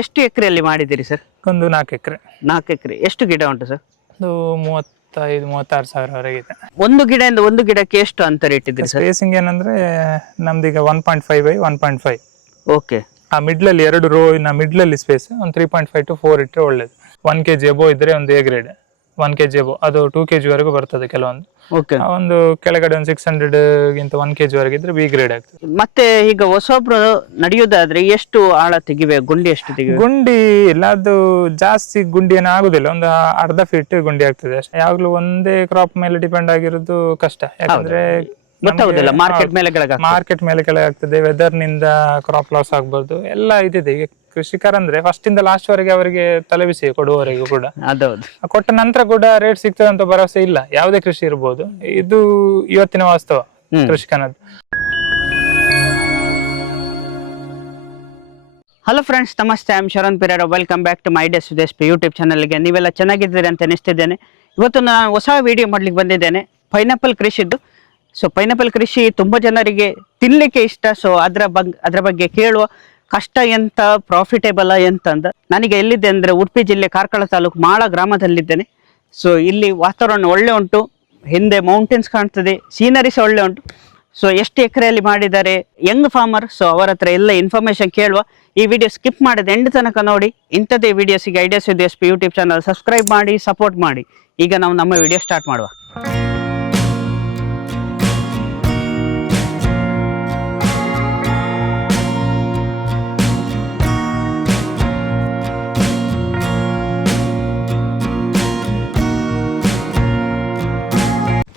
ಎಷ್ಟು ಎಕರೆಯಲ್ಲಿ ಮಾಡಿದ್ದೀರಿ ಸರ್? ಒಂದು 4 ಎಕರೆ. 4 ಎಕರೆ. ಎಷ್ಟು ಗಿಡ ಉಂಟು ಸರ್? ಒಂದು 35-36 ಸಾವಿರವರೆಗೆ ಇದೆ. ಒಂದು ಗಿಡದಿಂದ ಒಂದು ಗಿಡಕ್ಕೆ ಎಷ್ಟು ಅಂತರ ಇಟ್ಟಿದ್ದೀರಿ ಸರ್? ಸ್ಪೇಸಿಂಗ್ ಏನಂದ್ರೆ ನಮ್ದೀಗ 1.5 by 1.5. ಓಕೆ. ಆ ಮಿಡ್ಲಲ್ಲಿ 2 ರೋ ಮಿಡ್ಲಲ್ಲಿ ಸ್ಪೇಸ್ ಒಂದು 3.5 to 4 ಇಟ್ಟರೆ ಒಳ್ಳೇದು. 1 kg ಎಬೋ ಇದ್ರೆ ಒಂದು ಎ ಗ್ರೇಡ್, 1 kg ಎಬೋ ಅದು 2 kg ವರೆಗೂ ಬರ್ತದೆ ಕೆಲವೊಂದು. ಓಕೆ. ಒಂದು ಕೆಳಗಡೆ ಒಂದು 600 ಗಿಂತ 1 kg ವರೆಗೆ ಇದ್ರೆ ಬಿ ಗ್ರೇಡ್ ಆಗ್ತದೆ. ಮತ್ತೆ ಈಗ ಹೊಸೊಬ್ರು ನಡೆಯುವುದಾದ್ರೆ ಎಷ್ಟು ಆಳ ತೆಗಿಬೇಕು? ಗುಂಡಿ ಎಷ್ಟು ತೆಗಿಬೇಕು? ಗುಂಡಿ ಇಲ್ಲ, ಅದು ಜಾಸ್ತಿ ಗುಂಡಿ ಏನು ಆಗುದಿಲ್ಲ, ಒಂದು ಅರ್ಧ ಫೀಟ್ ಗುಂಡಿ ಆಗ್ತದೆ ಅಷ್ಟೇ. ಯಾವಾಗ್ಲೂ ಒಂದೇ ಕ್ರಾಪ್ ಮೇಲೆ ಡಿಪೆಂಡ್ ಆಗಿರೋದು ಕಷ್ಟ, ಯಾಕಂದ್ರೆ ಗೊತ್ತಾಗುದಿಲ್ಲ, ಮಾರ್ಕೆಟ್ ಮೇಲೆ ಕೆಳಗೆ ಆಗ್ತದೆ, ವೆದರ್ ನಿಂದ ಕ್ರಾಪ್ ಲಾಸ್ ಆಗ್ಬಾರ್ದು, ಎಲ್ಲ ಇದಿದೆ. ಈಗ ಕೃಷಿಕರಂದ್ರೆ ಫಸ್ಟ್ ಇಂದ ಲಾಸ್ಟ್ ವರೆಗೆ ಅವರಿಗೆ ತಲೆಬಿಸಿ ಕೊಡುವವರೆಗೂ ಕೂಡ, ಕೊಟ್ಟ ನಂತರ ಕೂಡ ರೇಟ್ ಸಿಗ್ತದೆ ಅಂತ ಭರವಸೆ ಇಲ್ಲ. ಯಾವುದೇ ಕೃಷಿ ಇರ್ಬೋದು, ಇದು ಇವತ್ತಿನ ವಾಸ್ತವ ಕೃಷಿಕನದ್ದು. ಹಲೋ ಫ್ರೆಂಡ್ಸ್, ನಮಸ್ತೆ. I am Sharan Pirara. Welcome back to my days with SP YouTube ಚಾನಲ್ಗೆ. ನೀವೆಲ್ಲ ಚೆನ್ನಾಗಿದ್ದೀರಿ ಅಂತ ಅನಿಸ್ತಿದ್ದೇನೆ. ಇವತ್ತು ನಾನು ಹೊಸ ವಿಡಿಯೋ ಮಾಡ್ಲಿಕ್ಕೆ ಬಂದಿದ್ದೇನೆ, ಪೈನಾಪಲ್ ಕೃಷಿದ್ದು. ಸೊ ಪೈನಾಪಲ್ ಕೃಷಿ ತುಂಬ ಜನರಿಗೆ ತಿನ್ನಲಿಕ್ಕೆ ಇಷ್ಟ. ಸೊ ಅದರ ಬಗ್ಗೆ ಕೇಳುವ, ಕಷ್ಟ ಎಂತ, ಪ್ರಾಫಿಟೇಬಲ್ ಎಂತ ಅಂತ. ನನಗೆ ಎಲ್ಲಿದ್ದೆ ಅಂದರೆ ಉಡುಪಿ ಜಿಲ್ಲೆ ಕಾರ್ಕಳ ತಾಲೂಕು ಮಾಳ ಗ್ರಾಮದಲ್ಲಿದ್ದೇನೆ. ಸೊ ಇಲ್ಲಿ ವಾತಾವರಣ ಒಳ್ಳೆ ಉಂಟು, ಹಿಂದೆ ಮೌಂಟೇನ್ಸ್ ಕಾಣ್ತದೆ, ಸೀನರೀಸ್ ಒಳ್ಳೆ ಉಂಟು. ಸೊ ಎಷ್ಟು ಎಕರೆಯಲ್ಲಿ ಮಾಡಿದ್ದಾರೆ, ಯಂಗ್ ಫಾರ್ಮರ್. ಸೊ ಅವರ ಹತ್ರ ಎಲ್ಲ ಇನ್ಫಾರ್ಮೇಶನ್ ಕೇಳುವ. ಈ ವಿಡಿಯೋ ಸ್ಕಿಪ್ ಮಾಡದೆ ಎಂಡ್ ತನಕ ನೋಡಿ. ಇಂಥದ್ದೇ ವಿಡಿಯೋಸಿಗೆ ideas with SP YouTube channel subscribe ಮಾಡಿ, ಸಪೋರ್ಟ್ ಮಾಡಿ. ಈಗ ನಾವು ನಮ್ಮ ವಿಡಿಯೋ ಸ್ಟಾರ್ಟ್ ಮಾಡುವ.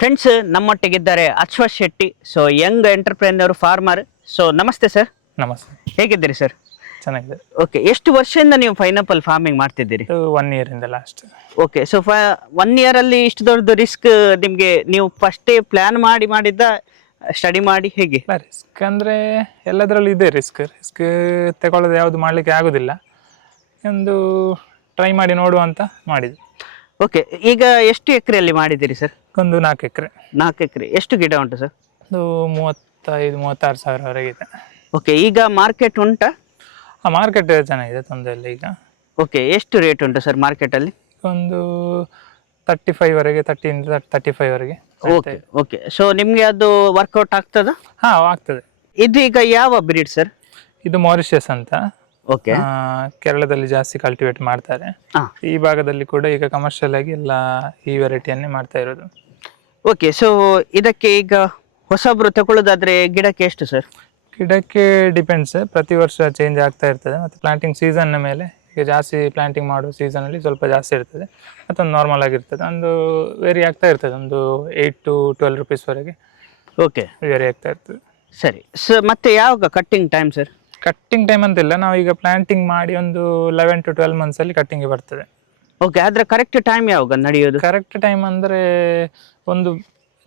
ಫ್ರೆಂಡ್ಸ್, ನಮ್ಮೊಟ್ಟಿಗಿದ್ದಾರೆ Ashwath Shetty. So young entrepreneur farmer. So ನಮಸ್ತೆ ಸರ್. ನಮಸ್ತೆ. ಹೇಗಿದ್ದೀರಿ ಸರ್? ಚೆನ್ನಾಗಿದೆ. ಓಕೆ. ಎಷ್ಟು ವರ್ಷದಿಂದ ನೀವು ಪೈನಾಪಲ್ ಫಾರ್ಮಿಂಗ್ ಮಾಡ್ತಿದ್ದೀರಿ? 1 year ಇಂದ ಲಾಸ್ಟ್. ಓಕೆ. ಸೊ 1 year ಅಲ್ಲಿ ಇಷ್ಟು ದೊಡ್ಡ ರಿಸ್ಕ್ ನಿಮ್ಗೆ, ನೀವು ಫಸ್ಟೇ ಪ್ಲಾನ್ ಮಾಡಿದ್ದ, ಸ್ಟಡಿ ಮಾಡಿ ಹೇಗೆ? ರಿಸ್ಕ್ ಅಂದ್ರೆ ಎಲ್ಲದರಲ್ಲೂ ಇದೆ ರಿಸ್ಕ್ ತಗೊಳ್ಳೋದು, ಯಾವುದು ಮಾಡ್ಲಿಕ್ಕೆ ಆಗುದಿಲ್ಲ. ಒಂದು ಟ್ರೈ ಮಾಡಿ ನೋಡುವ ಅಂತ ಮಾಡಿದ್ವಿ. ಓಕೆ. ಈಗ ಎಷ್ಟು ಎಕರೆಯಲ್ಲಿ ಮಾಡಿದ್ದೀರಿ ಸರ್? ಒಂದು 4 ಎಕರೆ. 4 ಎಕರೆ. ಎಷ್ಟು ಗಿಡ ಉಂಟು ಸರ್? ಒಂದು 35-36 ಸಾವಿರವರೆಗೆ ಇದೆ. ಓಕೆ. ಈಗ ಮಾರ್ಕೆಟ್ ಉಂಟಾ? ಮಾರ್ಕೆಟ್ ಚೆನ್ನಾಗಿದೆ, ತೊಂದರೆ ಇಲ್ಲ ಈಗ. ಓಕೆ. ಎಷ್ಟು ರೇಟ್ ಉಂಟು ಸರ್ ಮಾರ್ಕೆಟಲ್ಲಿ? ಒಂದು 35 ವರೆಗೆ, 30 ಇಂದ 35 ವರೆಗೆ. ಓಕೆ. ಓಕೆ. ಸೊ ನಿಮಗೆ ಅದು ವರ್ಕೌಟ್ ಆಗ್ತದಾ? ಆಗ್ತದೆ. ಇದು ಈಗ ಯಾವ ಬ್ರೀಡ್ ಸರ್? ಇದು ಮಾರಿಷಿಯಸ್ ಅಂತ. ಓಕೆ. ಕೇರಳದಲ್ಲಿ ಜಾಸ್ತಿ ಕಲ್ಟಿವೇಟ್ ಮಾಡ್ತಾರೆ. ಈ ಭಾಗದಲ್ಲಿ ಕೂಡ ಈಗ ಕಮರ್ಷಿಯಲ್ ಆಗಿ ಎಲ್ಲ ಈ ವೆರೈಟಿಯನ್ನೇ ಮಾಡ್ತಾ ಇರೋದು. ಓಕೆ. ಸೊ ಇದಕ್ಕೆ ಈಗ ಹೊಸಬ್ರು ತಗೊಳ್ಳೋದಾದ್ರೆ ಗಿಡಕ್ಕೆ ಎಷ್ಟು ಸರ್? ಗಿಡಕ್ಕೆ ಡಿಪೆಂಡ್ಸ್, ಪ್ರತಿ ವರ್ಷ ಚೇಂಜ್ ಆಗ್ತಾ ಇರ್ತದೆ. ಮತ್ತು ಪ್ಲಾಂಟಿಂಗ್ ಸೀಸನ್ನ ಮೇಲೆ, ಈಗ ಜಾಸ್ತಿ ಪ್ಲಾಂಟಿಂಗ್ ಮಾಡೋ ಸೀಸನಲ್ಲಿ ಸ್ವಲ್ಪ ಜಾಸ್ತಿ ಇರ್ತದೆ, ಮತ್ತೊಂದು ನಾರ್ಮಲ್ ಆಗಿರ್ತದೆ. ಒಂದು ವೇರಿ ಆಗ್ತಾ ಇರ್ತದೆ, ಒಂದು 8 to 12 rupees ವರೆಗೆ. ಓಕೆ. ವೇರಿ ಆಗ್ತಾ ಇರ್ತದೆ. ಸರಿ ಸರ್. ಮತ್ತೆ ಯಾವಾಗ cutting time sir? Cutting time ಅಂತಿಲ್ಲ, ನಾವು ಈಗ ಪ್ಲಾಂಟಿಂಗ್ ಮಾಡಿ ಒಂದು 11 to 12 months ಅಲ್ಲಿ ಕಟ್ಟಿಂಗ್ ಬರ್ತದೆ. ಓಕೆ. ಆದ್ರೆ ಕರೆಕ್ಟ್ ಟೈಮ್ ಯಾವಾಗ ನಡೆಯೋದು? ಕರೆಕ್ಟ್ ಟೈಮ್ ಅಂದ್ರೆ ಒಂದು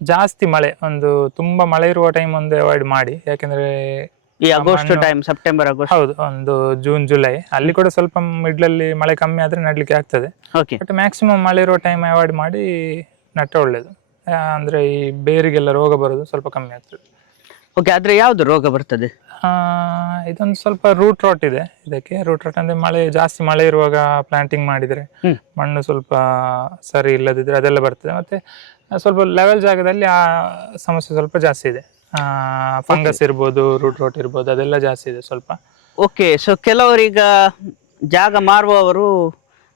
ಜಾಸ್ತಿ ಮಳೆ, ಒಂದು ತುಂಬಾ ಮಳೆ ಇರುವ ಟೈಮ್ ಒಂದು ಅವಾಯ್ಡ್ ಮಾಡಿ. ಯಾಕಂದ್ರೆ ಈ ಆಗಸ್ಟ್ ಟೈಮ್, ಸೆಪ್ಟೆಂಬರ್ ಆಗಸ್ಟ್. ಹೌದು, ಒಂದು ಜೂನ್ ಜುಲೈ ಅಲ್ಲಿ ಕೂಡ ಸ್ವಲ್ಪ ಮಿಡ್ಲಲ್ಲಿ ಮಳೆ ಕಮ್ಮಿ ಆದ್ರೆ ನಡ್ಲಿಕ್ಕೆ ಆಗ್ತದೆ. ಓಕೆ. ಬಟ್ ಮ್ಯಾಕ್ಸಿಮಮ್ ಮಳೆ ಇರುವ ಟೈಮ್ ಅವಾಯ್ಡ್ ಮಾಡಿ ನಟ್ಟ ಒಳ್ಳೇದು. ಅಂದ್ರೆ ಈ ಬೇರಿಗೆಲ್ಲ ರೋಗ ಬರೋದು ಸ್ವಲ್ಪ ಕಮ್ಮಿ ಆಗ್ತದೆ. ಓಕೆ. ಆದ್ರೆ ಯಾವ್ದು ರೋಗ ಬರ್ತದೆ? ಇದೊಂದು ಸ್ವಲ್ಪ ರೂಟ್ ರಾಟ್ ಇದೆ ಇದಕ್ಕೆ. ರೂಟ್ ರಾಟ್ ಅಂದ್ರೆ ಜಾಸ್ತಿ ಮಳೆ ಇರುವಾಗ ಪ್ಲಾಂಟಿಂಗ್ ಮಾಡಿದ್ರೆ ಮಣ್ಣು ಸ್ವಲ್ಪ ಸರಿ ಇಲ್ಲದಿದ್ರೆ ಅದೆಲ್ಲ ಬರ್ತದೆ. ಮತ್ತೆ ಸ್ವಲ್ಪ ಲೆವೆಲ್ ಜಾಗದಲ್ಲಿ ಆ ಸಮಸ್ಯೆ ಸ್ವಲ್ಪ ಜಾಸ್ತಿ ಇದೆ. ಫಂಗಸ್ ಇರ್ಬೋದು, ರೂಟ್ ರಾಟ್ ಇರ್ಬೋದು, ಅದೆಲ್ಲ ಜಾಸ್ತಿ ಇದೆ ಸ್ವಲ್ಪ. ಓಕೆ. ಸೊ ಕೆಲವರೀಗ ಜಾಗ ಮಾರುವವರು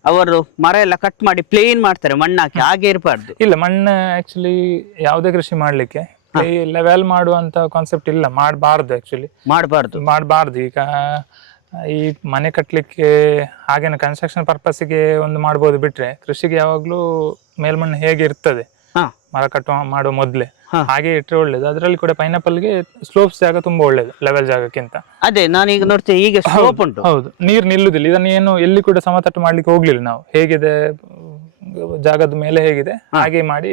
ಅವರು ಮರ ಎಲ್ಲ ಕಟ್ ಮಾಡಿ ಪ್ಲೇನ್ ಮಾಡ್ತಾರೆ, ಮಣ್ಣು ಹಾಕಿ. ಹಾಗೆ ಇರಬಾರ್ದು. ಇಲ್ಲ, ಮಣ್ಣು ಆಕ್ಚುಲಿ ಯಾವುದೇ ಕೃಷಿ ಮಾಡ್ಲಿಕ್ಕೆ ಲೆವೆಲ್ ಮಾಡುವಂತ ಕಾನ್ಸೆಪ್ಟ್ ಇಲ್ಲ, ಮಾಡಬಾರ್ದು. ಈಗ ಈ ಮನೆ ಕಟ್ಲಿಕ್ಕೆ ಹಾಗೇನ ಕನ್ಸ್ಟ್ರಕ್ಷನ್ ಪರ್ಪಸ್ಗೆ ಒಂದು ಮಾಡ್ಬೋದು, ಬಿಟ್ರೆ ಕೃಷಿಗೆ ಯಾವಾಗ್ಲೂ ಮೇಲ್ಮಣ್ಣು ಹೇಗೆ ಇರ್ತದೆ ಮರ ಮಾಡುವ ಮೊದ್ಲೇ ಹಾಗೆ ಇಟ್ಟರೆ ಒಳ್ಳೇದು. ಅದರಲ್ಲಿ ಕೂಡ ಪೈನಾಪಲ್ಗೆ ಸ್ಲೋಪ್ಸ್ ಜಾಗ ತುಂಬಾ ಒಳ್ಳೇದು ಲೆವೆಲ್ ಜಾಗಕ್ಕಿಂತ. ಅದೇ ನಾನೀಗ ನೋಡ್ತೇವೆ, ಈಗ ಸ್ಲೋಪ್ ಉಂಟು. ಹೌದು, ನೀರು ನಿಲ್ಲುದಿಲ್ಲ. ಇದನ್ನು ಏನು ಎಲ್ಲಿ ಕೂಡ ಸಮತಟ್ಟು ಮಾಡ್ಲಿಕ್ಕೆ ಹೋಗ್ಲಿಲ್ಲ ನಾವು. ಹೇಗಿದೆ ಜಾಗದ ಮೇಲೆ ಹೇಗಿದೆ ಹಾಗೆ ಮಾಡಿ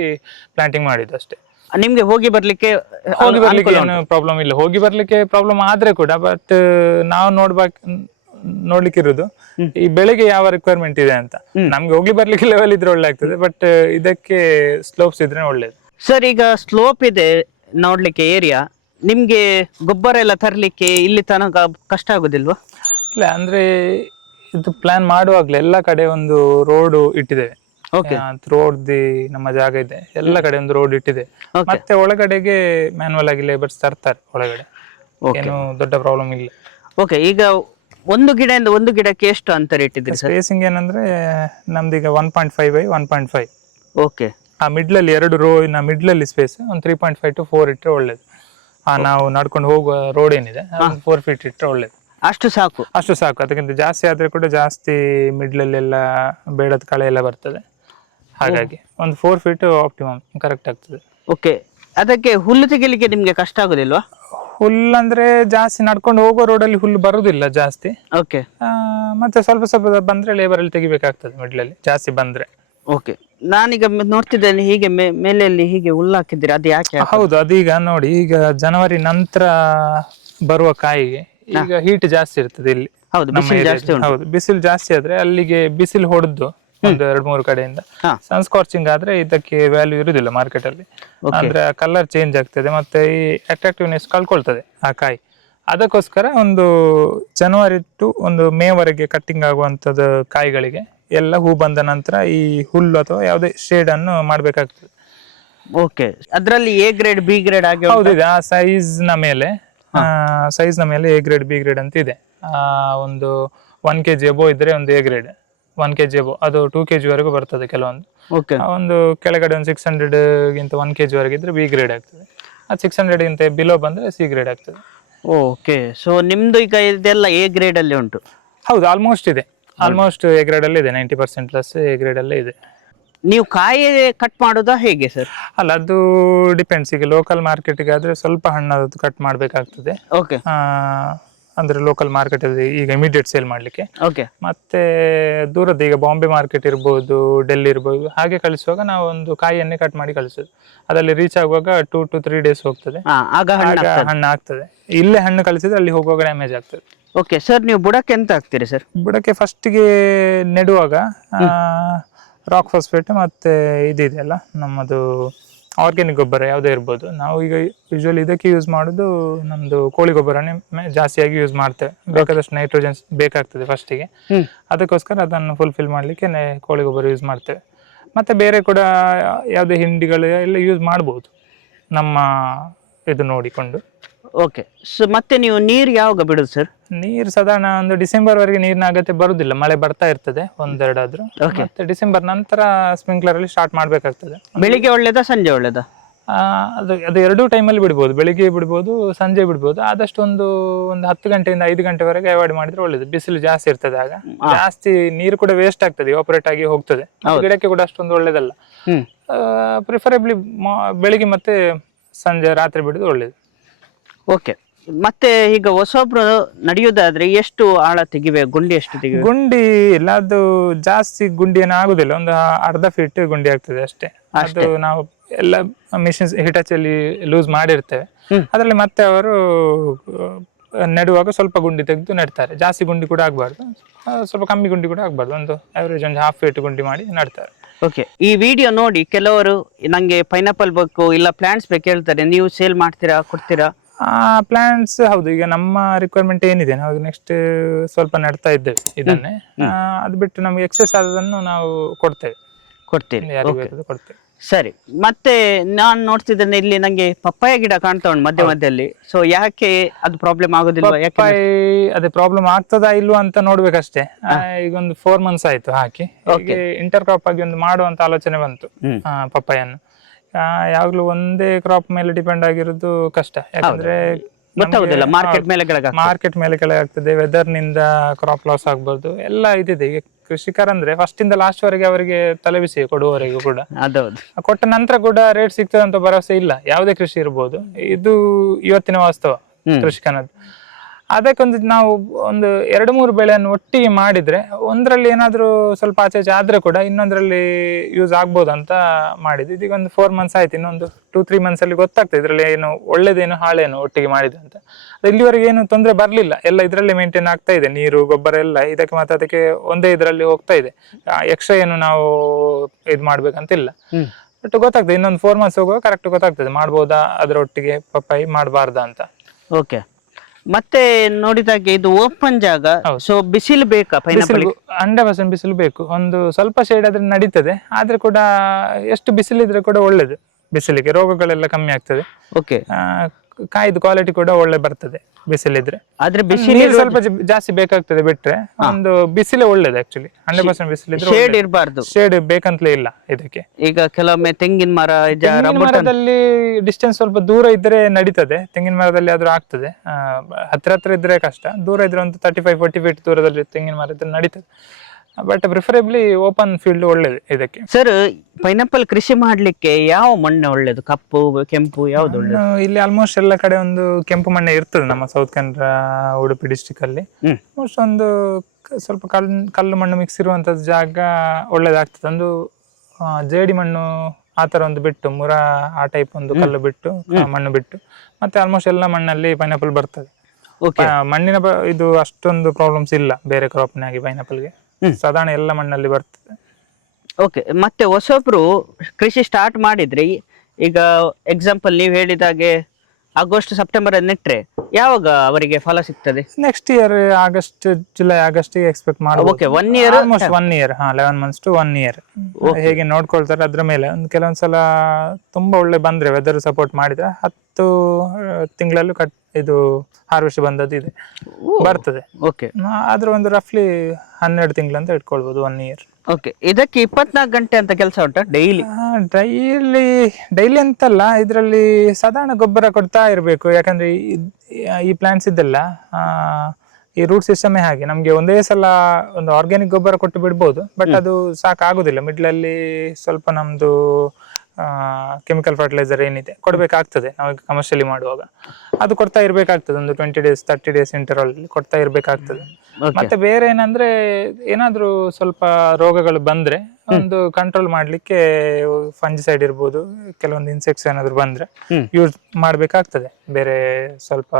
ಪ್ಲಾಂಟಿಂಗ್ ಮಾಡಿದ್ದು ಅಷ್ಟೇ. ನಿಮ್ಗೆ ಹೋಗಿ ಬರ್ಲಿಕ್ಕೆ ಏನು ಪ್ರಾಬ್ಲಮ್ ಇಲ್ಲ. ಹೋಗಿ ಬರ್ಲಿಕ್ಕೆ ಪ್ರಾಬ್ಲಮ್ ಆದ್ರೆ ಕೂಡ, ಬಟ್ ನಾವು ನೋಡ್ಲಿಕ್ಕೆ ಇರುದು ಈ ಬೆಳೆಗೆ ಯಾವ ರಿಕ್ವೈರ್ಮೆಂಟ್ ಇದೆ ಅಂತ. ನಮ್ಗೆ ಹೋಗಿ ಬರ್ಲಿಕ್ಕೆ ಲೆವೆಲ್ ಇದ್ರೆ ಒಳ್ಳೆ ಆಗ್ತದೆ, ಬಟ್ ಇದಕ್ಕೆ ಸ್ಲೋಪ್ಸ್ ಇದ್ರೆ ಒಳ್ಳೇದು. ಸರ್, ಈಗ ಸ್ಲೋಪ್ ಇದೆ ನೋಡ್ಲಿಕ್ಕೆ ಏರಿಯಾ, ನಿಮ್ಗೆ ಗೊಬ್ಬರ ಎಲ್ಲ ತರ್ಲಿಕ್ಕೆ ಇಲ್ಲಿ ತನಕ ಕಷ್ಟ ಆಗುದಿಲ್ವಾ? ಇಲ್ಲ, ಅಂದ್ರೆ ಇದು ಪ್ಲಾನ್ ಮಾಡುವಾಗ್ಲೇ ಎಲ್ಲ ಕಡೆ ಒಂದು ರೋಡ್ ಇಟ್ಟಿದ್ದೇವೆ. ಓಕೆ ರೋಡ್ ನಮ್ಮ ಜಾಗ ಇದೆ, ಎಲ್ಲ ಕಡೆ ಒಂದು ರೋಡ್ ಇಟ್ಟಿದೆ. ಮತ್ತೆ ಒಳಗಡೆಗೆ ಮ್ಯಾನ್ಯಲ್ ಆಗಿ ಲೇಬರ್ಸ್ ತರ್ತಾರೆ ಒಳಗಡೆ, ಏನು ದೊಡ್ಡ ಪ್ರಾಬ್ಲಮ್ ಇಲ್ಲ. ಓಕೆ, ಈಗ ಒಂದು ಗಿಡದಿಂದ ಒಂದು ಗಿಡಕ್ಕೆ ಎಷ್ಟು ಅಂತರ ಇಟ್ಟಿದ್ದೀರಿ ಸರ್? ಸ್ಪೇಸಿಂಗ್ ಏನಂದ್ರೆ ನಮ್ದೀಗ 1.5 by 1.5. ಓಕೆ, ಆ ಮಿಡ್ಲಲ್ಲಿ 2 ರೋ ಮಿಡ್ಲಲ್ಲಿ ಸ್ಪೇಸ್ ಒಂದು 3.5 to 4 ಇಟ್ಟರೆ ಒಳ್ಳೇದು. ನಾವು ನಡ್ಕೊಂಡು ಹೋಗುವ ರೋಡ್ ಏನಿದೆ 4 feet ಇಟ್ಟರೆ ಒಳ್ಳೇದು. ಅಷ್ಟು ಸಾಕು? ಅಷ್ಟು ಸಾಕು. ಅದಕ್ಕಿಂತ ಜಾಸ್ತಿ ಆದ್ರೆ ಕೂಡ ಜಾಸ್ತಿ ಮಿಡ್ಲಲ್ಲೆಲ್ಲ ಬೇಡದ ಕಳೆ ಎಲ್ಲ ಬರ್ತದೆ. ಹಾಗಾಗಿ ಒಂದು 4 feet ಆಪ್ಟಿಮಮ್ ಕರೆಕ್ಟ್ ಆಗ್ತದೆ. ಓಕೆ, ಅದಕ್ಕೆ ಹುಲ್ಲು ತೆಗಿಲಿಕ್ಕೆ ನಿಮ್ಗೆ ಕಷ್ಟ ಆಗುದಿಲ್ವಾ? ಹುಲ್ಲಂದ್ರೆ ಜಾಸ್ತಿ ನಡ್ಕೊಂಡು ಹೋಗೋ ರೋಡಲ್ಲಿ ಹುಲ್ಲು ಬರುದಿಲ್ಲ ಜಾಸ್ತಿ. ಓಕೆ, ಮತ್ತೆ ಸ್ವಲ್ಪ ಸ್ವಲ್ಪ ಬಂದ್ರೆ ಲೇಬರ್ ಅಲ್ಲಿ ತೆಗಿಬೇಕಾಗ್ತದೆ ಮಿಡ್ಲಲ್ಲಿ ಜಾಸ್ತಿ ಬಂದ್ರೆ. ಓಕೆ, ನಾನೀಗ ನೋಡ್ತಿದ್ದೇನೆ ಹೀಗೆ ಮೇಲೆಯಲ್ಲಿ ಹೀಗೆ ಹುಲ್ಲು ಹಾಕಿದ್ದೀರಿ, ಅದು ಯಾಕೆ? ಹೌದು, ಅದೀಗ ನೋಡಿ, ಈಗ ಜನವರಿ ನಂತರ ಬರುವ ಕಾಯಿಗೆ ಈಗ ಹೀಟ್ ಜಾಸ್ತಿ ಇರ್ತದೆ ಇಲ್ಲಿ. ಹೌದು, ಹೌದು, ಬಿಸಿಲು ಜಾಸ್ತಿ ಆದ್ರೆ ಅಲ್ಲಿಗೆ ಬಿಸಿಲು ಹೊಡೆದು ಒಂದು 2-3 ಕಡೆಯಿಂದ ಸನ್ಸ್ಕಾರ್ಚಿಂಗ್ ಆದ್ರೆ ಇದಕ್ಕೆ ವ್ಯಾಲ್ಯೂ ಇರುದಿಲ್ಲ ಮಾರ್ಕೆಟ್ ಅಲ್ಲಿ. ಅಂದ್ರೆ ಕಲರ್ ಚೇಂಜ್ ಆಗ್ತದೆ, ಮತ್ತೆ ಈ ಅಟ್ರಾಕ್ಟಿವ್ನೆಸ್ ಕಳ್ಕೊಳ್ತದೆ ಆ ಕಾಯಿ. ಅದಕ್ಕೋಸ್ಕರ ಒಂದು ಜನವರಿ ಟು ಒಂದು ಮೇ ವರೆಗೆ ಕಟ್ಟಿಂಗ್ ಆಗುವಂತದ್ದು ಕಾಯಿಗಳಿಗೆ ಎಲ್ಲ ಹೂ ಬಂದ ನಂತರ ಈ ಹುಲ್ಲು ಅಥವಾ ಯಾವುದೇ ಶೇಡ್ ಅನ್ನು ಮಾಡ್ಬೇಕಾಗ್ತದೆ. ಓಕೆ, ಅದರಲ್ಲಿ ಎ ಗ್ರೇಡ್ ಬಿ ಗ್ರೇಡ್ ಆಗಿ? ಹೌದಿದೆ, ಆ ಸೈಜ್ ನ ಮೇಲೆ ಎ ಗ್ರೇಡ್ ಬಿ ಗ್ರೇಡ್ ಅಂತ ಇದೆ. ಒಂದು 1 kg ಎಬೋ ಇದ್ರೆ ಒಂದು ಎ ಗ್ರೇಡ್, 1 kg ಎಬೋ ಅದು 2 kg ವರೆಗೂ ಬರ್ತದೆ ಕೆಲವೊಂದು. ಒಂದು ಕೆಳಗಡೆ ಒಂದು 600 ಗಿಂತ 1 kg ವರೆಗೆ ಇದ್ರೆ ಬಿ ಗ್ರೇಡ್ ಆಗ್ತದೆ. 600 ಗಿಂತ ಬಿಲೋ ಬಂದ್ರೆ ಸಿ ಗ್ರೇಡ್ ಆಗ್ತದೆ. ಓಕೆ, ಸೊ ನಿಮ್ದು ಈಗ ಇದೆಲ್ಲ ಎ ಗ್ರೇಡ್ ಅಲ್ಲಿ ಉಂಟು? ಹೌದು, ಆಲ್ಮೋಸ್ಟ್ ಇದೆ, ಆಲ್ಮೋಸ್ಟ್ ಎ ಗ್ರೇಡ್ ಅಲ್ಲಿ ಇದೆ. 90% ಪ್ಲಸ್ ಎ ಗ್ರೇಡ್ ಅಲ್ಲೇ ಇದೆ. ನೀವು ಕಾಯಿ ಕಟ್ ಮಾಡೋದಾ ಹೇಗೆ ಸರ್? ಅಲ್ಲ, ಅದು ಡಿಪೆಂಡ್ಸ್. ಈಗ ಲೋಕಲ್ ಮಾರ್ಕೆಟ್ಗೆ ಆದ್ರೆ ಸ್ವಲ್ಪ ಹಣ್ಣದು ಕಟ್ ಮಾಡ್ಬೇಕಾಗ್ತದೆ. ಓಕೆ, ಅಂದ್ರೆ ಲೋಕಲ್ ಮಾರ್ಕೆಟ್ ಅಲ್ಲಿ ಈಗ ಇಮಿಡಿಯೇಟ್ ಸೇಲ್ ಮಾಡ್ಲಿಕ್ಕೆ. ಓಕೆ, ಮತ್ತೆ ದೂರದ ಈಗ ಬಾಂಬೆ ಮಾರ್ಕೆಟ್ ಇರ್ಬೋದು, ಡೆಲ್ಲಿ ಇರ್ಬೋದು, ಹಾಗೆ ಕಳಿಸುವಾಗ ನಾವು ಒಂದು ಕಾಯಿಯನ್ನೇ ಕಟ್ ಮಾಡಿ ಕಳಿಸೋದು. ಅದರಲ್ಲಿ ರೀಚ್ ಆಗುವಾಗ 2 to 3 days ಹೋಗ್ತದೆ, ಆಗ ಹಣ್ಣು ಆಗ್ತದೆ. ಇಲ್ಲೇ ಹಣ್ಣು ಕಳಿಸಿದ್ರೆ ಅಲ್ಲಿ ಹೋಗುವಾಗ ಡ್ಯಾಮೇಜ್ ಆಗ್ತದೆ. ಓಕೆ ಸರ್, ನೀವು ಬುಡಕ್ಕೆ ಎಂತ ಹಾಕ್ತೀರಿ ಸರ್? ಬುಡಕ್ಕೆ ಫಸ್ಟಿಗೆ ನೆಡುವಾಗ ರಾಕ್ ಫಾಸ್ಫೇಟ್ ಮತ್ತೆ ಇದೆಯಲ್ಲ ನಮ್ಮದು ಆರ್ಗ್ಯಾನಿಕ್ ಗೊಬ್ಬರ ಯಾವುದೇ ಇರ್ಬೋದು. ನಾವು ಈಗ ಯೂಶುವಲಿ ಇದಕ್ಕೆ ಯೂಸ್ ಮಾಡೋದು ನಮ್ದು ಕೋಳಿ ಗೊಬ್ಬರನೇ ಜಾಸ್ತಿಯಾಗಿ ಯೂಸ್ ಮಾಡ್ತೇವೆ. ಬೇಕಾದಷ್ಟು ನೈಟ್ರೋಜನ್ಸ್ ಬೇಕಾಗ್ತದೆ ಫಸ್ಟಿಗೆ, ಅದಕ್ಕೋಸ್ಕರ ಅದನ್ನು ಫುಲ್ಫಿಲ್ ಮಾಡ್ಲಿಕ್ಕೆ ಕೋಳಿ ಗೊಬ್ಬರ ಯೂಸ್ ಮಾಡ್ತೇವೆ. ಮತ್ತೆ ಬೇರೆ ಕೂಡ ಯಾವುದೇ ಹಿಂಡಿಗಳು ಎಲ್ಲ ಯೂಸ್ ಮಾಡ್ಬೋದು ನಮ್ಮ ಇದು ನೋಡಿಕೊಂಡು. ಓಕೆ, ಸೊ ಮತ್ತೆ ನೀವು ನೀರು ಯಾವಾಗ ಬಿಡುದು ಸರ್? ನೀರು ಸಾಧಾರಣ ಒಂದು ಡಿಸೆಂಬರ್ ವರೆಗೆ ನೀರಿನ ಅಗತ್ಯ ಬರುದಿಲ್ಲ, ಮಳೆ ಬರ್ತಾ ಇರ್ತದೆ ಒಂದೆರಡಾದ್ರೂ. ಮತ್ತೆ ಡಿಸೆಂಬರ್ ನಂತರ ಸ್ಪ್ರಿಂಕ್ಲರ್ ಅಲ್ಲಿ ಸ್ಟಾರ್ಟ್ ಮಾಡ್ಬೇಕಾಗ್ತದೆ. ಬೆಳಿಗ್ಗೆ ಒಳ್ಳೇದಾ ಸಂಜೆ ಒಳ್ಳೇದಾ? ಅದು 2 ಟೈಮಲ್ಲಿ ಬಿಡ್ಬೋದು, ಬೆಳಿಗ್ಗೆ ಬಿಡ್ಬೋದು, ಸಂಜೆ ಬಿಡ್ಬೋದು. ಆದಷ್ಟು ಒಂದು 10 ಗಂಟೆಯಿಂದ 5 ಗಂಟೆವರೆಗೆ ಅವಾಯ್ಡ್ ಮಾಡಿದ್ರೆ ಒಳ್ಳೇದು. ಬಿಸಿಲು ಜಾಸ್ತಿ ಇರ್ತದೆ, ಆಗ ಜಾಸ್ತಿ ನೀರು ಕೂಡ ವೇಸ್ಟ್ ಆಗ್ತದೆ, ಆಪರೇಟ್ ಆಗಿ ಹೋಗ್ತದೆ. ಗಿಡಕ್ಕೆ ಕೂಡ ಅಷ್ಟೊಂದು ಒಳ್ಳೇದಲ್ಲ. ಪ್ರಿಫರೇಬ್ಲಿ ಬೆಳಿಗ್ಗೆ ಮತ್ತೆ ಸಂಜೆ ರಾತ್ರಿ ಬಿಡುದು ಒಳ್ಳೇದು. ಓಕೆ, ಮತ್ತೆ ಈಗ ಹೊಸೊಬ್ರು ನಡೆಯುವುದಾದ್ರೆ ಎಷ್ಟು ಆಳ ತೆಗಿಬೇಕು? ಗುಂಡಿ ಎಷ್ಟು ತೆಗಿಬೇಕು? ಗುಂಡಿ ಇಲ್ಲ, ಅದು ಜಾಸ್ತಿ ಗುಂಡಿ ಏನು ಆಗುದಿಲ್ಲ, ಒಂದು ಅರ್ಧ ಫೀಟ್ ಗುಂಡಿ ಆಗ್ತದೆ ಅಷ್ಟೇ. ಅದು ನಾವು ಎಲ್ಲ ಮಿಷಿನ್ಸ್ ಹಿಟಾಚಲ್ಲಿ ಲೂಸ್ ಮಾಡಿರ್ತೇವೆ. ಅದರಲ್ಲಿ ಮತ್ತೆ ಅವರು ನೆಡುವಾಗ ಸ್ವಲ್ಪ ಗುಂಡಿ ತೆಗೆದು ನೆಡ್ತಾರೆ. ಜಾಸ್ತಿ ಗುಂಡಿ ಕೂಡ ಆಗ್ಬಾರ್ದು, ಸ್ವಲ್ಪ ಕಮ್ಮಿ ಗುಂಡಿ ಕೂಡ ಆಗ್ಬಾರ್ದು. ಒಂದು ಆವರೇಜ್ ಒಂದು 1/2 feet ಗುಂಡಿ ಮಾಡಿ ನೆಡ್ತಾರೆ. ಓಕೆ, ಈ ವಿಡಿಯೋ ನೋಡಿ ಕೆಲವರು ನಂಗೆ ಪೈನಾಪಲ್ ಬೇಕು ಇಲ್ಲ ಪ್ಲಾಂಟ್ಸ್ ಬೇಕು ಹೇಳ್ತಾರೆ, ನೀವು ಸೇಲ್ ಮಾಡ್ತೀರಾ, ಕೊಡ್ತೀರಾ? ಪ್ಲಾಂಟ್ಸ್ ಹೌದು, ಈಗ ನಮ್ಮ ರಿಕ್ವೈರ್ಮೆಂಟ್ ಏನಿದೆ ನಾವು ನೆಕ್ಸ್ಟ್ ಸ್ವಲ್ಪ ನೆಡ್ತಾ ಇದ್ದೇವೆ ಇದನ್ನೇ. ಅದು ಬಿಟ್ಟು ನಮ್ಗೆ ಎಕ್ಸೆಸ್ ಆದದನ್ನು ನಾವು ಕೊಡ್ತೇವೆ. ಕೊಡ್ತೇವೆ. ಸರಿ, ಮತ್ತೆ ನಾನು ನೋಡ್ತಿದ್ದೇನೆ ಇಲ್ಲಿ ನಂಗೆ ಪಪ್ಪಾಯ ಗಿಡ ಕಾಣ್ತಾ ಉಂಟು ಮಧ್ಯ ಮಧ್ಯದಲ್ಲಿ. ಸೊ ಯಾಕೆ ಅದು ಪ್ರಾಬ್ಲಮ್ ಆಗೋದಿಲ್ವಾ? ಅದೇ ಪ್ರಾಬ್ಲಮ್ ಆಗ್ತದಾ ಇಲ್ವಾ ಅಂತ ನೋಡ್ಬೇಕಷ್ಟೇ. ಈಗ ಒಂದು 4 months ಆಯ್ತು ಹಾಕಿ. ಇಂಟರ್ ಕ್ರಾಪ್ ಆಗಿ ಒಂದು ಮಾಡುವಂತ ಆಲೋಚನೆ ಬಂತು ಪಪ್ಪಾಯನ್ನು. ಯಾವಾಗ್ಲೂ ಒಂದೇ ಕ್ರಾಪ್ ಮೇಲೆ ಡಿಪೆಂಡ್ ಆಗಿರೋದು ಕಷ್ಟ, ಯಾಕಂದ್ರೆ ಮಾರ್ಕೆಟ್ ಮೇಲೆ ಕೆಳಗೆ ಆಗ್ತದೆ, ವೆದರ್ ನಿಂದ ಕ್ರಾಪ್ ಲಾಸ್ ಆಗ್ಬಾರ್ದು, ಎಲ್ಲ ಇದಿದೆ. ಈಗ ಕೃಷಿಕರಂದ್ರೆ ಫಸ್ಟ್ ಇಂದ ಲಾಸ್ಟ್ ವರೆಗೆ ಅವರಿಗೆ ತಲೆಬಿಸಿ ಕೊಡುವವರೆಗೂ ಕೂಡ. ಕೊಟ್ಟ ನಂತರ ಕೂಡ ರೇಟ್ ಸಿಗ್ತದೆ ಅಂತ ಭರವಸೆ ಇಲ್ಲ, ಯಾವುದೇ ಕೃಷಿ ಇರ್ಬೋದು. ಇದು ಇವತ್ತಿನ ವಾಸ್ತವ ಕೃಷಿಕನದ್ದು. ಅದಕ್ಕೊಂದು ನಾವು ಒಂದು 2-3 ಬೆಳೆಯನ್ನು ಒಟ್ಟಿಗೆ ಮಾಡಿದ್ರೆ ಒಂದ್ರಲ್ಲಿ ಏನಾದ್ರೂ ಸ್ವಲ್ಪ ಆಚೆ ಆದ್ರೆ ಕೂಡ ಇನ್ನೊಂದ್ರಲ್ಲಿ ಯೂಸ್ ಆಗ್ಬೋದು ಅಂತ ಮಾಡಿದ್ದು. ಇದೀಗ ಒಂದು 4 months ಆಯ್ತು, ಇನ್ನೊಂದು 2-3 months ಅಲ್ಲಿ ಗೊತ್ತಾಗ್ತದೆ ಇದ್ರಲ್ಲಿ ಏನು ಒಳ್ಳೇದೇನು ಹಾಳೇನು ಒಟ್ಟಿಗೆ ಮಾಡಿದೆ ಅಂತ. ಇಲ್ಲಿವರೆಗೆ ಏನು ತೊಂದರೆ ಬರ್ಲಿಲ್ಲ, ಎಲ್ಲ ಇದ್ರಲ್ಲೇ ಮೇಂಟೈನ್ ಆಗ್ತಾ ಇದೆ. ನೀರು ಗೊಬ್ಬರ ಎಲ್ಲ ಇದಕ್ಕೆ ಮತ್ತೆ ಅದಕ್ಕೆ ಒಂದೇ ಇದರಲ್ಲಿ ಹೋಗ್ತಾ ಇದೆ. ಎಕ್ಸ್ಟ್ರಾ ಏನು ನಾವು ಇದು ಮಾಡ್ಬೇಕಂತಿಲ್ಲ. ಬಟ್ ಗೊತ್ತಾಗ್ತದೆ ಇನ್ನೊಂದು 4 months ಹೋಗುವಾಗ ಕರೆಕ್ಟ್ ಗೊತ್ತಾಗ್ತದೆ ಮಾಡ್ಬೋದಾ ಅದರ ಒಟ್ಟಿಗೆ ಪಪ್ಪಾಯಿ ಮಾಡಬಾರ್ದಾ ಅಂತ. ಓಕೆ, ಮತ್ತೆ ನೋಡಿದಾಗೆ ಇದು ಓಪನ್ ಜಾಗ, ಸೊ ಬಿಸಿಲು ಬೇಕಾ ಪೈನಾಪಲ್? 100% ಬಿಸಿಲು ಬೇಕು. ಒಂದು ಸ್ವಲ್ಪ ಶೇಡ್ ಆದ್ರೆ ನಡೀತದೆ, ಆದ್ರೆ ಕೂಡ ಎಷ್ಟು ಬಿಸಿಲಿದ್ರೆ ಕೂಡ ಒಳ್ಳೇದು. ಬಿಸಿಲಿಗೆ ರೋಗಗಳೆಲ್ಲ ಕಮ್ಮಿ ಆಗ್ತದೆ. ಓಕೆ, ಕಾಯ್ದು ಕ್ವಾಲಿಟಿ ಕೂಡ ಒಳ್ಳೆ ಬರ್ತದೆ ಬಿಸಿಲಿದ್ರೆ. ಆದ್ರೆ ಬಿಸಿಲು ಸ್ವಲ್ಪ ಜಾಸ್ತಿ ಬೇಕಾಗ್ತದೆ ಬಿಟ್ರೆ, ಒಂದು ಬಿಸಿಲೇ ಒಳ್ಳೇದು ಆಕ್ಚುಲಿ. 100% ಬಿಸಿಲಿದ್ರೆ ಶೇಡ್ ಇರಬಾರ್ದು, ಶೇಡ್ ಬೇಕಂತಲೇ ಇಲ್ಲ ಇದಕ್ಕೆ. ಈಗ ಕೆಲವೊಮ್ಮೆ ತೆಂಗಿನ ಮರ, ಮರದಲ್ಲಿ ಡಿಸ್ಟೆನ್ಸ್ ಸ್ವಲ್ಪ ದೂರ ಇದ್ರೆ ನಡೀತದೆ. ತೆಂಗಿನ ಮರದಲ್ಲಿ ಆದ್ರೂ ಆಗ್ತದೆ. ಹತ್ರ ಇದ್ರೆ ಕಷ್ಟ, ದೂರ ಇದ್ರೆ ಒಂದು 35-40 ಫೀಟ್ ದೂರದಲ್ಲಿ ತೆಂಗಿನ ಮರ ಇದ್ರೆ ನಡೀತದೆ. ಬಟ್ ಪ್ರಿಫರೇಬ್ಲಿ ಓಪನ್ ಫೀಲ್ಡ್ ಒಳ್ಳೇದು ಇದಕ್ಕೆ. ಸರ್, ಪೈನಾಪಲ್ ಕೃಷಿ ಮಾಡ್ಲಿಕ್ಕೆ ಯಾವ ಮಣ್ಣು ಒಳ್ಳೇದು? ಕಪ್ಪು, ಕೆಂಪು, ಯಾವ್ದು ಒಳ್ಳೇದು? ಇಲ್ಲಿ ಆಲ್ಮೋಸ್ಟ್ ಎಲ್ಲ ಕಡೆ ಒಂದು ಕೆಂಪು ಮಣ್ಣೆ ಇರ್ತದೆ. ನಮ್ಮ ಸೌತ್ ಕನ್ನಡ, ಉಡುಪಿ ಡಿಸ್ಟಿಕ್ ಅಲ್ಲಿ ಆಲ್ಮೋಸ್ಟ್ ಒಂದು ಸ್ವಲ್ಪ ಕಲ್ಲು ಮಣ್ಣು ಮಿಕ್ಸ್ ಇರುವಂತದ್ದು ಜಾಗ ಒಳ್ಳೇದಾಗ್ತದೆ. ಒಂದು ಜೇಡಿ ಮಣ್ಣು ಆತರ ಒಂದು ಬಿಟ್ಟು, ಮುರ ಆ ಟೈಪ್ ಒಂದು ಕಲ್ಲು ಬಿಟ್ಟು, ಮಣ್ಣು ಬಿಟ್ಟು, ಮತ್ತೆ ಆಲ್ಮೋಸ್ಟ್ ಎಲ್ಲ ಮಣ್ಣಲ್ಲಿ ಪೈನಾಪಲ್ ಬರ್ತದೆ. ಮಣ್ಣಿನ ಇದು ಅಷ್ಟೊಂದು ಪ್ರಾಬ್ಲಮ್ಸ್ ಇಲ್ಲ ಬೇರೆ ಕ್ರಾಪ್ನಾಗಿ ಪೈನಾಪಲ್ಗೆ. ಸಾಧಾರಣ ಎಲ್ಲ ಮಣ್ಣಲ್ಲಿ ಬರ್ತದೆ. ಓಕೆ, ಮತ್ತೆ ಹೊಸೊಬ್ರು ಕೃಷಿ ಸ್ಟಾರ್ಟ್ ಮಾಡಿದ್ರಿ, ಈಗ ಎಕ್ಸಾಂಪಲ್ ನೀವು ಹೇಳಿದಾಗೆ ಆಗಸ್ಟ್ ಸೆಪ್ಟೆಂಬರ್ ನೆಟ್ರೆ ಯಾವಾಗ ಅವರಿಗೆ ಫಲ ಸಿಗ್ತದೆ? Next year August, July, August expect ಮಾಡಬಹುದು. Okay, 1 year, almost 1 year, 11 months to 1 year. ಹೇಗೆ ನೋಡ್ಕೊಳ್ತಾರೆ ಅದ್ರ ಮೇಲೆ. ಒಂದು ಕೆಲವೊಂದ್ಸಲ ತುಂಬಾ ಒಳ್ಳೆ ಬಂದ್ರೆ, ವೆದರ್ ಸಪೋರ್ಟ್ ಮಾಡಿದ್ರೆ 10 ತಿಂಗಳಲ್ಲೂ ಇದು ಹಾರ್ವೆಸ್ಟ್ ಬಂದದ್ದು ಇದೆ, ಬರ್ತದೆ. ಓಕೆ, ಆದ್ರೆ ಒಂದು ರಫ್ಲಿ 12 ತಿಂಗಳು ಅಂತ ಇಟ್ಕೊಳ್ಬಹುದು, 1 year. ಓಕೆ, ಇದಕ್ಕೆ 24 ಗಂಟೆ ಅಂತ ಕೆಲಸ ಉಂಟಾ? ಡೈಲಿ ಅಂತಲ್ಲ, ಇದರಲ್ಲಿ ಸಾಧಾರಣ ಗೊಬ್ಬರ ಕೊಡ್ತಾ ಇರಬೇಕು. ಯಾಕಂದ್ರೆ ಈ ಪ್ಲಾಂಟ್ಸ್ ಇದೆಲ್ಲ ಈ ರೂಟ್ ಸಿಸ್ಟಮೇ ಹಾಗೆ. ನಮ್ಗೆ ಒಂದೇ ಸಲ ಒಂದು ಆರ್ಗ್ಯಾನಿಕ್ ಗೊಬ್ಬರ ಕೊಟ್ಟು ಬಿಡ್ಬೋದು, ಬಟ್ ಅದು ಸಾಕಾಗುದಿಲ್ಲ. ಮಿಡ್ಲಲ್ಲಿ ಸ್ವಲ್ಪ ನಮ್ದು ಕೆಮಿಕಲ್ ಫರ್ಟಿಲೈಸರ್ ಏನಿದೆ ಕೊಡ್ಬೇಕಾಗ್ತದೆ. ನಾವು ಕಮರ್ಷಿಯಲಿ ಮಾಡುವಾಗ ಅದು ಕೊಡ್ತಾ ಇರ್ಬೇಕಾಗ್ತದೆ. ಒಂದು 20 days 30 days ಇಂಟರ್ವಲ್ ಕೊಡ್ತಾ ಇರ್ಬೇಕಾಗ್ತದೆ. ಮತ್ತೆ ಬೇರೆ ಏನಂದ್ರೆ, ಏನಾದ್ರೂ ಸ್ವಲ್ಪ ರೋಗಗಳು ಬಂದ್ರೆ ಒಂದು ಕಂಟ್ರೋಲ್ ಮಾಡ್ಲಿಕ್ಕೆ ಫಂಜಿಸೈಡ್ ಇರ್ಬೋದು, ಕೆಲವೊಂದು ಇನ್ಸೆಕ್ಟ್ಸ್ ಏನಾದ್ರು ಬಂದ್ರೆ ಯೂಸ್ ಮಾಡ್ಬೇಕಾಗ್ತದೆ. ಬೇರೆ ಸ್ವಲ್ಪ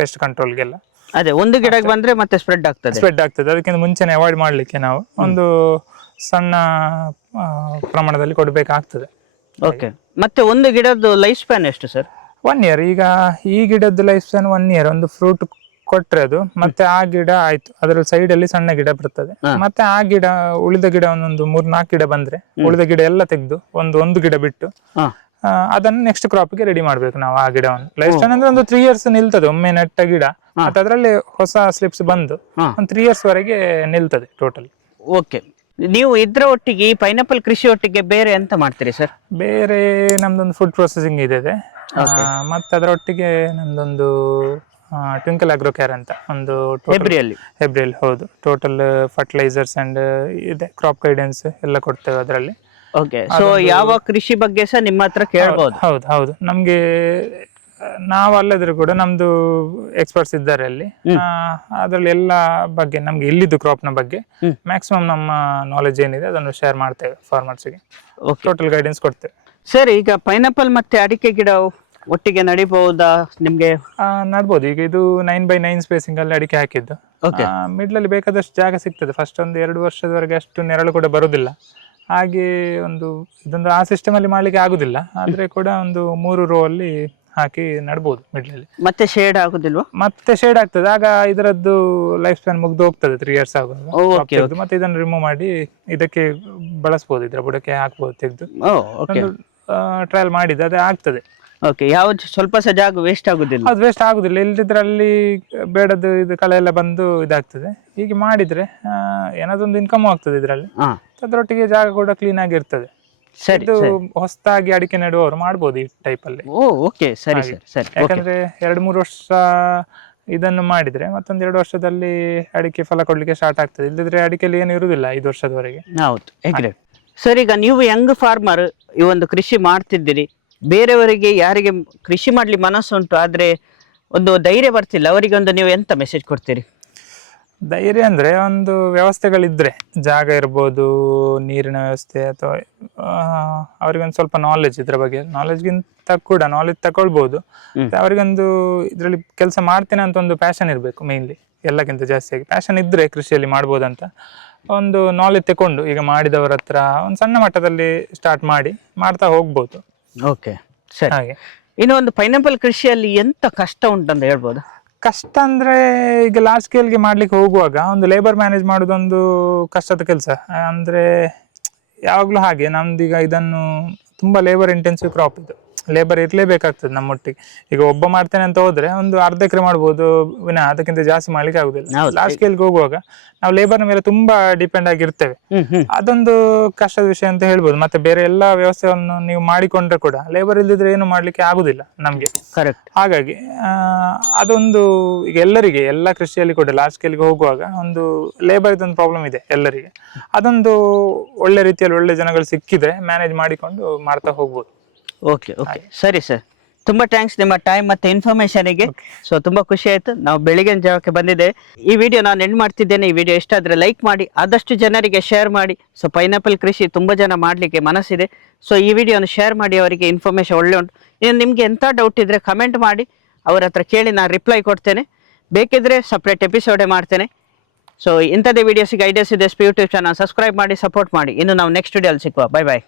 ಪೆಸ್ಟ್ ಕಂಟ್ರೋಲ್ಗೆಲ್ಲ ಅದೇ ಒಂದು ಗಿಡಕ್ಕೆ ಬಂದ್ರೆ ಮತ್ತೆ ಸ್ಪ್ರೆಡ್ ಆಗ್ತದೆ. ಅದಕ್ಕಿಂತ ಮುಂಚೆನೆ ಅವಾಯ್ಡ್ ಮಾಡ್ಲಿಕ್ಕೆ ನಾವು ಒಂದು ಸಣ್ಣ ಪ್ರಮಾಣದಲ್ಲಿ ಕೊಡ್ಬೇಕಾಗ್ತದೆ. ಓಕೆ, ಮತ್ತೆ ಒಂದು ಗಿಡದ ಲೈಫ್ ಸ್ಪ್ಯಾನ್ ಎಷ್ಟು ಸರ್? 1 year. ಈಗ ಈ ಗಿಡದ ಲೈಫ್ ಸ್ಪ್ಯಾನ್ 1 year. ಒಂದು ಫ್ರೂಟ್ ಕೊಟ್ರೆ ಅದು ಮತ್ತೆ ಆ ಗಿಡ ಆಯ್ತು, ಅದರ ಸೈಡ್ ಅಲ್ಲಿ ಸಣ್ಣ ಗಿಡ ಬರ್ತದೆ. ಮತ್ತೆ ಆ ಗಿಡ, ಉಳಿದ ಗಿಡ ಒಂದೊಂದು 3-4 ಗಿಡ ಬಂದ್ರೆ ಉಳಿದ ಗಿಡ ಎಲ್ಲ ತೆಗೆದು ಒಂದು ಗಿಡ ಬಿಟ್ಟು ಅದನ್ನ ನೆಕ್ಸ್ಟ್ ಕ್ರಾಪ್ ಗೆ ರೆಡಿ ಮಾಡ್ಬೇಕು ನಾವು. ಆ ಗಿಡವನ್ನು ಲೈಫ್ ಸ್ಪ್ಯಾನ್ ಅಂದ್ರೆ ಒಂದು 3 years ನಿಲ್ತದೆ. ಒಮ್ಮೆ ನೆಟ್ಟ ಗಿಡ ಮತ್ತೆ ಅದರಲ್ಲಿ ಹೊಸ ಸ್ಲಿಪ್ಸ್ ಬಂದು ಒಂದು 3 years ವರೆಗೆ ನಿಲ್ತದೆ ಟೋಟಲ್. ಓಕೆ, ನೀವು ಇದ್ರ ಒಟ್ಟಿಗೆ ಈ ಪೈನಾಪಲ್ ಕೃಷಿ ಒಟ್ಟಿಗೆ ಬೇರೆ ಎಂತ ಮಾಡ್ತೀರಿ ಸರ್? ಬೇರೆ ನಮ್ದೊಂದು ಫುಡ್ ಪ್ರೊಸೆಸಿಂಗ್ ಇದೆ, ಮತ್ತೆ ಅದರ ಒಟ್ಟಿಗೆ ನಮ್ದೊಂದು ಟ್ವಿಂಕಲ್ ಅಗ್ರೋ ಕೇರ್ ಅಂತ ಒಂದು ಹೆಬ್ರಿಯಲ್ಲಿ, ಹೌದು, ಟೋಟಲ್ ಫರ್ಟಿಲೈಸರ್ಸ್ ಅಂಡ್ ಇದೆ, ಕ್ರಾಪ್ ಗೈಡೆನ್ಸ್ ಎಲ್ಲ ಕೊಡ್ತೇವೆ ಅದರಲ್ಲಿ. ಓಕೆ, ಸೊ ಯಾವ ಕೃಷಿ ಬಗ್ಗೆ ಸಹ ನಿಮ್ಮ ಹತ್ರ ಕೇಳಬಹುದು? ಹೌದು, ನಮ್ಗೆ ನಾವು ಅಲ್ಲದ್ರು ಕೂಡ ನಮ್ದು ಎಕ್ಸ್ಪರ್ಟ್ಸ್ ಇದ್ದಾರೆ ಅಲ್ಲಿ. ಅದ್ರಲ್ಲಿ ಎಲ್ಲ ಬಗ್ಗೆ ನಮ್ಗೆ ಇಲ್ಲಿದ್ದು ಕ್ರಾಪ್ ನ ಬಗ್ಗೆ ಮ್ಯಾಕ್ಸಿಮಮ್ ನಮ್ಮ ನಾಲೆಜ್ ಏನಿದೆ ಅದನ್ನು ಶೇರ್ ಮಾಡ್ತೇವೆ ಫಾರ್ಮರ್ಸ್ಗೆ. ಟೋಟಲ್ ಗೈಡೆನ್ಸ್ ಕೊಡ್ತೇವೆ. ಸರ್, ಈಗ ಪೈನಾಪಲ್ ಮತ್ತೆ ಅಡಿಕೆ ಗಿಡ ಒಟ್ಟಿಗೆ ನಡಿಬಹುದಾ ನಿಮ್ಗೆ? ನಡ್ಬೋದು. ಈಗ ಇದು 9x9 ಸ್ಪೇಸಿಂಗ್ ಅಲ್ಲಿ ಅಡಿಕೆ ಹಾಕಿದ್ದು. ಮಿಡ್ಲ್ ಅಲ್ಲಿ ಬೇಕಾದಷ್ಟು ಜಾಗ ಸಿಗ್ತದೆ. ಫಸ್ಟ್ ಒಂದು 2 ವರ್ಷದವರೆಗೆ ಅಷ್ಟು ನೆರಳು ಕೂಡ ಬರುದಿಲ್ಲ. ಹಾಗೆ ಇದೊಂದು ಆ ಸಿಸ್ಟಮ್ ಅಲ್ಲಿ ಮಾಡ್ಲಿಕ್ಕೆ ಆಗುದಿಲ್ಲ. ಆದ್ರೆ ಕೂಡ ಒಂದು 3 ರೋ ಅಲ್ಲಿ ಹಾಕಿ ನಡ್ಬೋದು ಮಿಡ್ಲಲ್ಲಿ. ಮತ್ತೆ ಶೇಡ್ ಆಗುದಿಲ್ವಾ? ಮತ್ತೆ ಶೇಡ್ ಆಗ್ತದೆ. ಆಗ ಇದರದ್ದು ಲೈಫ್ ಸ್ಪ್ಯಾನ್ ಮುಗ್ದು ಹೋಗ್ತದೆ 3 years ಆಗುವಾಗ. ಮತ್ತೆ ಇದನ್ನು ರಿಮೂವ್ ಮಾಡಿ ಇದಕ್ಕೆ ಬಳಸಬಹುದು, ಇದರ ಬುಡಕ್ಕೆ ಹಾಕ್ಬಹುದು ತೆಗೆದು. ಟ್ರಯಲ್ ಮಾಡಿದ್ದು ಅದೇ ಆಗ್ತದೆ. ಓಕೆ, ಯಾವ್ದು ಸ್ವಲ್ಪ ಸಹ ಜಾಗ ವೇಸ್ಟ್ ಆಗುದಿಲ್ಲ? ಅದು ವೇಸ್ಟ್ ಆಗುದಿಲ್ಲ. ಇಲ್ಲದಿದ್ರಲ್ಲಿ ಬೇಡದು ಇದು ಕಳೆ ಎಲ್ಲ ಬಂದು ಇದಾಗ್ತದೆ. ಹೀಗೆ ಮಾಡಿದ್ರೆ ಏನಾದೊಂದು ಇನ್ಕಮ್ ಆಗ್ತದೆ ಇದರಲ್ಲಿ. ಅದರೊಟ್ಟಿಗೆ ಜಾಗ ಕೂಡ ಕ್ಲೀನ್ ಆಗಿರ್ತದೆ. ಇದು ಹೊಸದಾಗಿ ಅಡಿಕೆ ನೆಡುವವರು ಮಾಡ್ಬೋದು ಈ ಟೈಪ್ ಅಲ್ಲಿ. ಓಕೆ, ಸರಿ. ಯಾಕಂದ್ರೆ 2-3 ವರ್ಷ ಇದನ್ನು ಮಾಡಿದ್ರೆ ಮತ್ತೊಂದು 2 ವರ್ಷದಲ್ಲಿ ಅಡಿಕೆ ಫಲ ಕೊಡ್ಲಿಕ್ಕೆ ಸ್ಟಾರ್ಟ್ ಆಗ್ತದೆ. ಇಲ್ಲದಿದ್ರೆ ಅಡಿಕೆಯಲ್ಲಿ ಏನು ಇರುವುದಿಲ್ಲ 5 ವರ್ಷದವರೆಗೆ. ಹೌದು. ಸರ್, ಈಗ ನೀವು ಯಂಗ್ ಫಾರ್ಮರ್ ಈ ಒಂದು ಕೃಷಿ ಮಾಡ್ತಿದ್ದೀರಿ, ಬೇರೆಯವರಿಗೆ ಯಾರಿಗೆ ಕೃಷಿ ಮಾಡ್ಲಿ ಮನಸ್ಸುಂಟು ಆದ್ರೆ ಒಂದು ಧೈರ್ಯ ಬರ್ತಿಲ್ಲ, ಅವರಿಗೆ ಒಂದು ನೀವು ಎಂತ ಮೆಸೇಜ್ ಕೊಡ್ತೀರಿ? ಧೈರ್ಯ ಅಂದ್ರೆ ಒಂದು ವ್ಯವಸ್ಥೆಗಳಿದ್ರೆ, ಜಾಗ ಇರ್ಬೋದು, ನೀರಿನ ವ್ಯವಸ್ಥೆ, ಅಥವಾ ಅವ್ರಿಗೊಂದು ಸ್ವಲ್ಪ ನಾಲೆಜ್, ಇದ್ರ ಬಗ್ಗೆ ನಾಲೆಜ್ಗಿಂತ ಕೂಡ ನಾಲೆಜ್ ತಗೊಳ್ಬಹುದು. ಅವ್ರಿಗೊಂದು ಇದ್ರಲ್ಲಿ ಕೆಲಸ ಮಾಡ್ತೇನೆ ಅಂತ ಒಂದು ಪ್ಯಾಷನ್ ಇರಬೇಕು. ಮೇನ್ಲಿ ಎಲ್ಲಕ್ಕಿಂತ ಜಾಸ್ತಿಯಾಗಿ ಪ್ಯಾಷನ್ ಇದ್ರೆ ಕೃಷಿಯಲ್ಲಿ ಮಾಡ್ಬೋದಂತ ಒಂದು ನಾಲೆಜ್ ತಕೊಂಡು ಈಗ ಮಾಡಿದವರ ಹತ್ರ ಒಂದು ಸಣ್ಣ ಮಟ್ಟದಲ್ಲಿ ಸ್ಟಾರ್ಟ್ ಮಾಡ್ತಾ ಹೋಗ್ಬೋದು. ಓಕೆ, ಸರಿ. ಹಾಗೆ ಇನ್ನು ಒಂದು ಪೈನಾಪಲ್ ಕೃಷಿಯಲ್ಲಿ ಎಂತ ಕಷ್ಟ ಉಂಟಂತ ಹೇಳ್ಬೋದಾ? ಕಷ್ಟ ಅಂದ್ರೆ ಈಗ ಲಾರ್ಜ್ ಸ್ಕೇಲ್ಗೆ ಮಾಡ್ಲಿಕ್ಕೆ ಹೋಗುವಾಗ ಒಂದು ಲೇಬರ್ ಮ್ಯಾನೇಜ್ ಮಾಡೋದೊಂದು ಕಷ್ಟದ ಕೆಲಸ. ಅಂದ್ರೆ ಯಾವಾಗ್ಲೂ ಹಾಗೆ ನಮ್ದೀಗ ಇದನ್ನು ತುಂಬಾ ಲೇಬರ್ ಇಂಟೆನ್ಸಿವ್ ಕ್ರಾಪ್ ಇದು, ಲೇಬರ್ ಇರ್ಲೇಬೇಕಾಗ್ತದೆ ನಮ್ಮೊಟ್ಟಿಗೆ. ಈಗ ಒಬ್ಬ ಮಾಡ್ತೇನೆ ಅಂತ ಹೋದ್ರೆ ಒಂದು ಅರ್ಧ ಎಕರೆ ಮಾಡ್ಬೋದು ವಿನಃ ಅದಕ್ಕಿಂತ ಜಾಸ್ತಿ ಮಾಡ್ಲಿಕ್ಕೆ ಆಗುದಿಲ್ಲ. ಲಾರ್ಜ್ ಸ್ಕೇಲ್ಗೆ ಹೋಗುವಾಗ ನಾವು ಲೇಬರ್ನ ಮೇಲೆ ತುಂಬಾ ಡಿಪೆಂಡ್ ಆಗಿರ್ತೇವೆ. ಅದೊಂದು ಕಷ್ಟದ ವಿಷಯ ಅಂತ ಹೇಳ್ಬೋದು. ಮತ್ತೆ ಬೇರೆ ಎಲ್ಲಾ ವ್ಯವಸ್ಥೆಯನ್ನು ನೀವು ಮಾಡಿಕೊಂಡ್ರೆ ಕೂಡ ಲೇಬರ್ ಇಲ್ದಿದ್ರೆ ಏನು ಮಾಡ್ಲಿಕ್ಕೆ ಆಗುದಿಲ್ಲ ನಮ್ಗೆ. ಕರೆಕ್ಟ್. ಹಾಗಾಗಿ ಅದೊಂದು ಈಗ ಎಲ್ಲರಿಗೆ ಎಲ್ಲ ಕೃಷಿಯಲ್ಲಿ ಕೂಡ ಲಾರ್ಜ್ ಸ್ಕೇಲ್ಗೆ ಹೋಗುವಾಗ ಒಂದು ಲೇಬರ್ ಇದೊಂದು ಪ್ರಾಬ್ಲಮ್ ಇದೆ ಎಲ್ಲರಿಗೆ. ಅದೊಂದು ಒಳ್ಳೆ ರೀತಿಯಲ್ಲಿ ಒಳ್ಳೆ ಜನಗಳು ಸಿಕ್ಕಿದ್ರೆ ಮ್ಯಾನೇಜ್ ಮಾಡಿಕೊಂಡು ಮಾಡ್ತಾ ಹೋಗ್ಬೋದು. ಓಕೆ ಓಕೆ, ಸರಿ ಸರ್, ತುಂಬ ಥ್ಯಾಂಕ್ಸ್ ನಿಮ್ಮ ಟೈಮ್ ಮತ್ತು ಇನ್ಫಾರ್ಮೇಷನಿಗೆ. ಸೊ ತುಂಬ ಖುಷಿ ಆಯಿತು. ನಾವು ಬೆಳಗಿನ ಜಾವಕ್ಕೆ ಬಂದಿದ್ದೇವೆ. ಈ ವಿಡಿಯೋ ನಾನು ಎಂಡ್ ಮಾಡ್ತಿದ್ದೇನೆ. ಈ ವಿಡಿಯೋ ಇಷ್ಟ ಆದರೆ ಲೈಕ್ ಮಾಡಿ, ಆದಷ್ಟು ಜನರಿಗೆ ಶೇರ್ ಮಾಡಿ. ಸೊ ಪೈನಾಪಲ್ ಕೃಷಿ ತುಂಬ ಜನ ಮಾಡಲಿಕ್ಕೆ ಮನಸ್ಸಿದೆ. ಸೊ ಈ ವಿಡಿಯೋನ ಶೇರ್ ಮಾಡಿ, ಅವರಿಗೆ ಇನ್ಫಾರ್ಮೇಷನ್ ಒಳ್ಳೆ ಉಂಟು. ಇನ್ನು ನಿಮಗೆ ಎಂಥ ಡೌಟ್ ಇದ್ದರೆ ಕಮೆಂಟ್ ಮಾಡಿ, ಅವ್ರ ಹತ್ರ ಕೇಳಿ ನಾನು ರಿಪ್ಲೈ ಕೊಡ್ತೇನೆ. ಬೇಕಿದ್ರೆ ಸಪ್ರೇಟ್ ಎಪಿಸೋಡೇ ಮಾಡ್ತೇನೆ. ಸೊ ಇಂಥದ್ದೇ ವೀಡಿಯೋಸಿಗೆ ಐಡಿಯಾಸ್ ಇದೆ ಯೂಟ್ಯೂಬ್ ಚಾನಲ್ ಸಬ್ಸ್ಕ್ರೈಬ್ ಮಾಡಿ, ಸಪೋರ್ಟ್ ಮಾಡಿ. ಇನ್ನು ನಾವು ನೆಕ್ಸ್ಟ್ ವಿಡಿಯೋಲ್ಲಿ ಸಿಕ್ಕುವ. Bye bye.